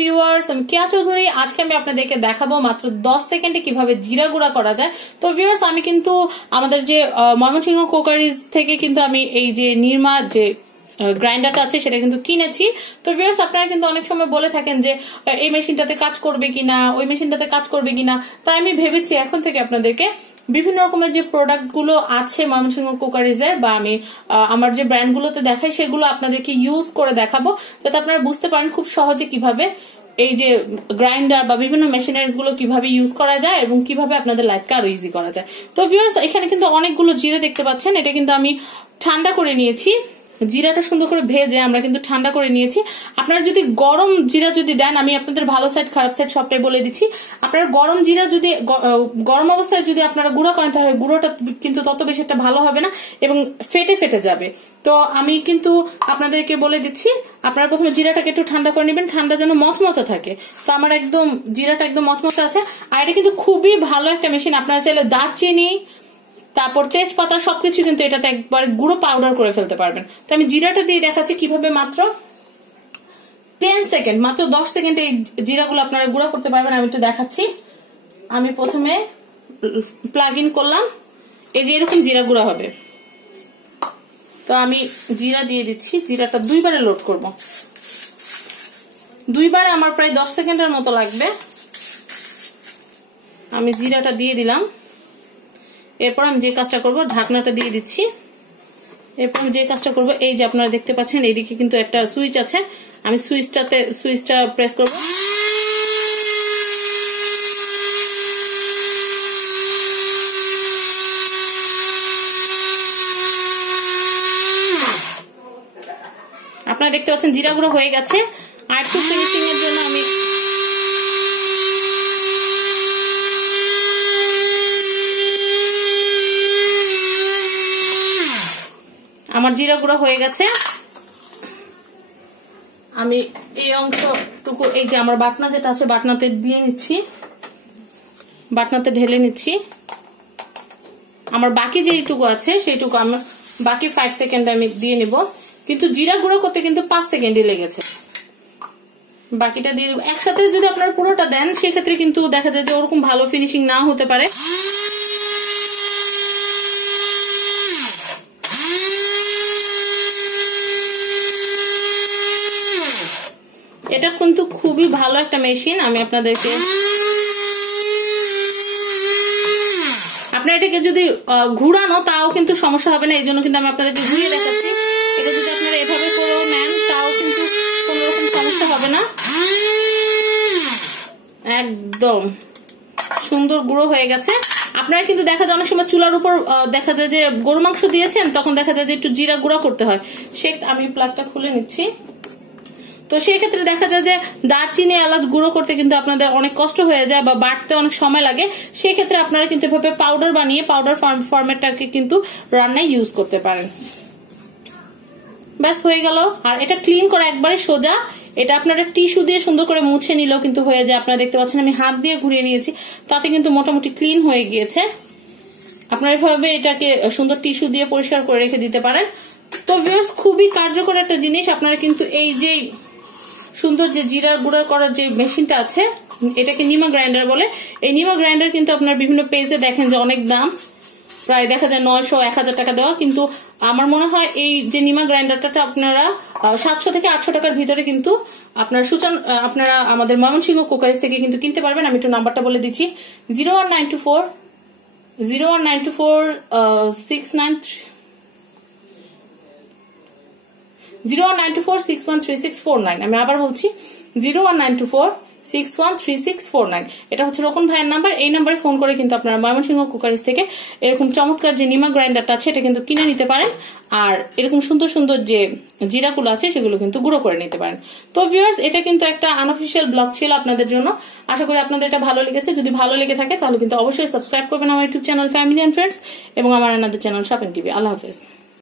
Viewers, আমি কেয়া চৌধুরী। আজকে আমি আপনাদেরকে দেখাবো মাত্র 10 সেকেন্ডে কিভাবে জিরা গুঁড়া করা যায়। তো ভিউয়ার্স, আমি কিন্তু আমাদের যে ময়মনসিংহ কুকারিজ থেকে কিন্তু আমি এই যে নির্মা যে গ্রাইন্ডারটা আছে সেটা কিন্তু কিনেছি। তো ভিউয়ার্স, আপনারা কিন্তু অনেক সময় বলে থাকেন যে এই মেশিনটাতে কাজ করবে কিনা, ওই মেশিনটাতে কাজ করবে কিনা। তাই আমি ভেবেছি এখন থেকে আপনাদেরকে বিভিন্ন রকমের যে প্রোডাক্ট গুলো আছে ময়মনসিংহ কুকারিজের বা আমি আমার যে ব্র্যান্ড গুলোতে দেখাই সেগুলো আপনাদেরকে ইউজ করে দেখাবো, যাতে আপনারা বুঝতে পারেন খুব সহজে কিভাবে এই যে গ্রাইন্ডার বা বিভিন্ন মেশিনারিজ গুলো কিভাবে ইউজ করা যায় এবং কিভাবে আপনাদের লাইফকে আরো ইজি করা যায়। তো ভিউয়ার্স, এখানে কিন্তু অনেকগুলো জিরা দেখতে পাচ্ছেন। এটা কিন্তু আমি ঠান্ডা করে নিয়েছি। জিরাটা সুন্দর করে ভেজে আমরা কিন্তু ঠান্ডা করে নিয়েছি। আপনারা যদি গরম জিরা যদি দেন, আমি আপনাদের ভালো সাইড খারাপ সাইড সবটাই বলে দিচ্ছি। আপনারা গরম জিরা যদি গরম অবস্থায় যদি আপনারা গুঁড়া করেন তাহলে গুঁড়োটা কিন্তু তত বেশি একটা ভালো হবে না এবং ফেটে ফেটে যাবে। তো আমি কিন্তু আপনাদেরকে বলে দিচ্ছি, আপনারা প্রথমে জিরাটাকে একটু ঠান্ডা করে নেবেন, ঠান্ডা যেন মচমচা থাকে। তো আমার একদম জিরাটা একদম মচমচা আছে। আর এটা কিন্তু খুবই ভালো একটা মেশিন। আপনারা চাইলে দারচিনি, তারপর তেজপাতা সবকিছু কিন্তু এটাতে একবার গুঁড়ো পাউডার করে ফেলতে পারবেন। তো আমি জিরাটা দিয়ে দেখাচ্ছি কিভাবে মাত্র 10 সেকেন্ড, মাত্র 10 সেকেন্ডে এই জিরাগুলো আপনারা গুঁড়ো করতে পারবেন। আমি একটু দেখাচ্ছি। আমি প্রথমে প্লাগ ইন করলাম, এই যে এরকম জিরা গুঁড়ো হবে। তো আমি জিরা দিয়ে দিচ্ছি। জিরাটা দুইবারে লোড করব, দুইবারে আমার প্রায় 10 সেকেন্ডের মতো লাগবে। আমি জিরাটা দিয়ে দিলাম। এরপর আমি যে কাজটা করব, ঢাকনাটা দিয়ে দিচ্ছি। এরপর আমি যে কাজটা করব, এই যে আপনারা দেখতে পাচ্ছেন এইদিকে কিন্তু একটা সুইচ আছে, আমি সুইচটা প্রেস করব। আপনারা দেখতে পাচ্ছেন জিরা গুঁড়ো হয়ে গেছে। আর একটু ফিনিশিং এর জন্য আমি আমার জিরা গুঁড়া হয়ে গেছে। আমি এই অংশটুকু এই যে আমার বাটনা যেটা আছে বাটনাতে দিয়ে নিচ্ছি, বাটনাতে ঢেলে নিচ্ছি। আমার বাকি যেটুকু আছে সেইটুকু আমি বাকি 5 সেকেন্ড আমি দিয়ে নিব। কিন্তু জিরা গুঁড়ো করতে কিন্তু 5 সেকেন্ডই লেগেছে। বাকিটা দিয়ে একসাথে যদি আপনারা পুরোটা দেন সেক্ষেত্রে কিন্তু দেখা যায় যে ওরকম ভালো ফিনিশিং না হতে পারে। এটা কিন্তু খুবই ভালো একটা মেশিন। আমি আপনাদেরকে আপনার এটাকে যদি ঘুরানো তাও কিন্তু সমস্যা হবে না, এই জন্য কিন্তু আমি আপনাদেরকে ঘুরিয়ে দেখাচ্ছি। এটা যদি আপনারা এভাবে করেও নেন তাও কিন্তু কোন রকম সমস্যা হবে না। একদম সুন্দর গুঁড়ো হয়ে গেছে। আপনারা কিন্তু দেখা যায় অনেক সময় চুলার উপর দেখা যায় যে গরু মাংস দিয়েছেন, তখন দেখা যায় যে একটু জিরা গুঁড়া করতে হয়। আমি প্লাগটা খুলে নিচ্ছি। তো সেই ক্ষেত্রে দেখা যায় যে দারচিনি এলাচ গুঁড়ো করতে কিন্তু আপনাদের অনেক কষ্ট হয়ে যায় বা বাটতে অনেক সময় লাগে। সেই ক্ষেত্রে আপনারা কিন্তু এভাবে পাউডার বানিয়ে পাউডার ফরম্যাটটাকে কিন্তু রান্নায় ইউজ করতে পারেন। ব্যাস হয়ে গেল। আর এটা ক্লিন করা একবারে সোজা। এটা আপনারা টিস্যু দিয়ে সুন্দর করে মুছে নিলেও কিন্তু হয়ে যায়। আপনারা দেখতে পাচ্ছেন আমি হাত দিয়ে ঘুরিয়ে নিয়েছি, তাতে কিন্তু মোটামুটি ক্লিন হয়ে গিয়েছে। আপনারা এভাবে এটাকে সুন্দর টিস্যু দিয়ে পরিষ্কার করে রেখে দিতে পারেন। তো ভিউয়ার্স, খুবই কার্যকর একটা জিনিস। আপনারা কিন্তু এই যে সুন্দর যে জিরা গুঁড়া করার যে মেশিনটা আছে, এটাকে নিমা গ্রাইন্ডার বলে। এই নিমা গ্রাইন্ডার কিন্তু আপনার বিভিন্ন পেজে দেখেন যে অনেক দাম, প্রায় দেখা যায় 900-1000 টাকা দেওয়া। কিন্তু আমার মনে হয় এই যে নিমা গ্রাইন্ডারটা আপনারা 700 থেকে 800 টাকার ভিতরে কিন্তু আপনারা আমাদের ময়মনসিংহ কুকারিজ থেকে কিন্তু কিনতে পারবেন। আমি একটু নাম্বারটা বলে দিচ্ছি, 01924613649। আমি আবার বলছি 01924613649। এটা হচ্ছে রোকন ভাইয়ের নাম্বার। এই নাম্বারে ফোন করে কিন্তু আপনারা ময়মনসিংহ কুকারিজ থেকে এরকম চমৎকার যে নিমা গ্রাইন্ডারটা আছে এটা কিন্তু কিনে নিতে পারেন। আর এরকম সুন্দর সুন্দর যে জিরাগুলো আছে সেগুলো কিন্তু গুঁড়ো করে নিতে পারেন। তো ভিউয়ার্স, এটা কিন্তু একটা আনঅফিশিয়াল ব্লগ ছিল আপনাদের জন্য। আশা করি আপনাদের এটা ভালো লেগেছে। যদি ভালো লেগে থাকে তাহলে কিন্তু অবশ্যই সাবস্ক্রাইব করবেন আমার YouTube channel family and friends এবং আমার আনাদের চ্যানেল শপিং টিভি। আল্লাহ হাফেজ।